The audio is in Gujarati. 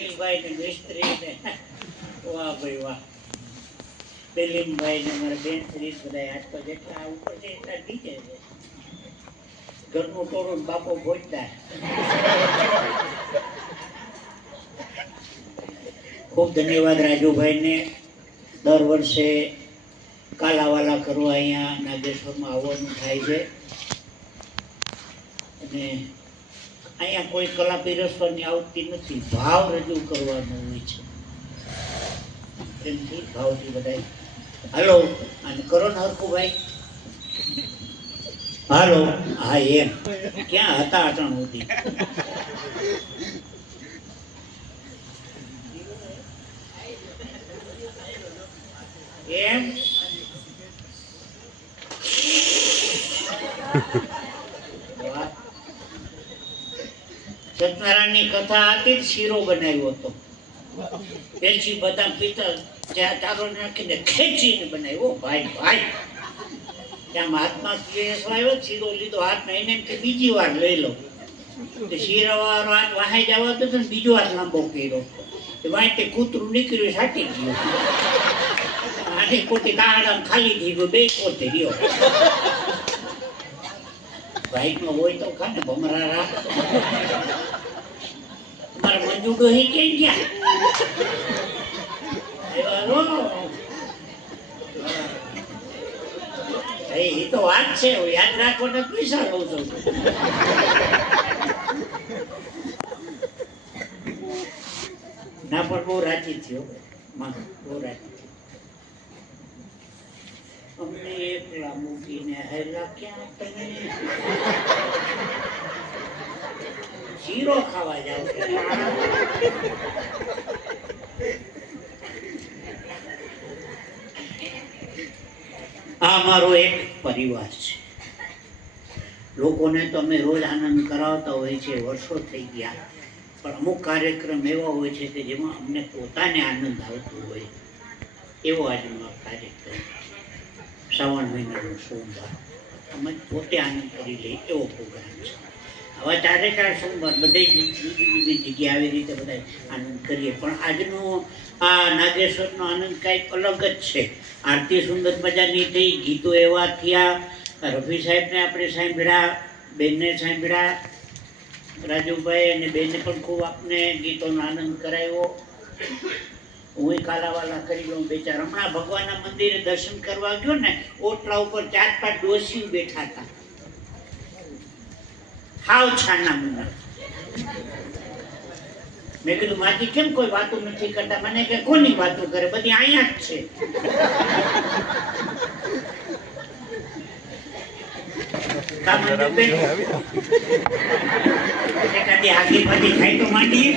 અનિલભાઈ ને મિસ્ત્રી ને વાહ ભાઈ વાહ, બેલીમભાઈ ને મારા બેન શ્રી બધા આજ તો જેટલા ઉપર છે એટલા નીચે છે. ઘરનું ટોળું બાપો ભોજતા. ખૂબ ધન્યવાદ રાજુભાઈ ને. દર વર્ષે કાલાવાલા કરવા અહીંયા નાગેશ્વરમાં આવવાનું થાય છે અને અહીંયા કોઈ કલા પીરસવાની આવતી નથી, ભાવ રજૂ કરવાનો હોય છે. પ્રેમથી ભાવથી બધાય હાલો અને કરો ને હરખું ભાઈ. હાલો હા એમ ક્યાં હતા અટાણ સુધી? એમ સત્યનારાયણની કથા હતી, શીરો બનાવ્યો હતો. પેલથી બધા પિત્તળ ચારો નાખીને ખેંચીને બનાવ્યો. ભાઈ ભાઈ ત્યાં મહાત્મા આવ્યો, શીરો લીધો હાથમાં, એને એમ કે બીજી વાર લઈ લો. શીરાવાળો હાથ વાહાઈ જવા દો ને બીજો હાથ લાંબો કર્યો. વાંચે કૂતરું નીકળ્યું, સાટી ગયું. આની પોતે કાળા ખાલી થઈ ગયો, બે પોતે રહ્યો. ભાઈ નો હોય તો ખાને ભમરા રાખ. મારા મંજુડો હે ક્યાં ગયા? એ તો વાત છે, યાદ રાખવાના પૈસા લઉં છું. ના પણ બહુ રાજી થયો, બહુ રાજી થયો. અમને એકલા મૂકીને હેલા ક્યાં તમે શીરો ખાવા જાવ? આ મારો એક પરિવાર છે. લોકોને તો અમે રોજ આનંદ કરાવતા હોય છે, વર્ષો થઈ ગયા, પણ અમુક કાર્યક્રમ એવા હોય છે કે જેમાં અમને પોતાને આનંદ આવતો હોય. એવો આજનો આ કાર્યક્રમ, શ્રાવણ મહિનાનો સોમવાર, અમે પોતે આનંદ કરી લઈએ એવો પ્રોગ્રામ છે. હવે 4 સોમવાર બધે જુદી જગ્યાએ આવી રીતે બધા આનંદ કરીએ, પણ આજનો આ નાગેશ્વરનો આનંદ કાંઈક અલગ જ છે. આરતી સુંદર મજાની થઈ, ગીતો એવા થયા. રફી સાહેબને આપણે સાંભળ્યા, બેનને સાંભળ્યા, રાજુભાઈ અને બેનને પણ ખૂબ આપને ગીતોનો આનંદ કરાવ્યો. હું કાલાવાલા કરી લઉં બે ચાર. હમણાં ભગવાનના મંદિરે દર્શન કરવા ગયો ને, ઓટલા ઉપર 4-5 ડોસી બેઠા હતા, હાવ છાના મુના. મેં કીધું માજી કેમ કોઈ વાતો નથી કરતા? મને કે કોની વાતો કરે, બધી અહીંયા જ છે. એકાદી આગી પાછી ખાઈ તો માંડીએ.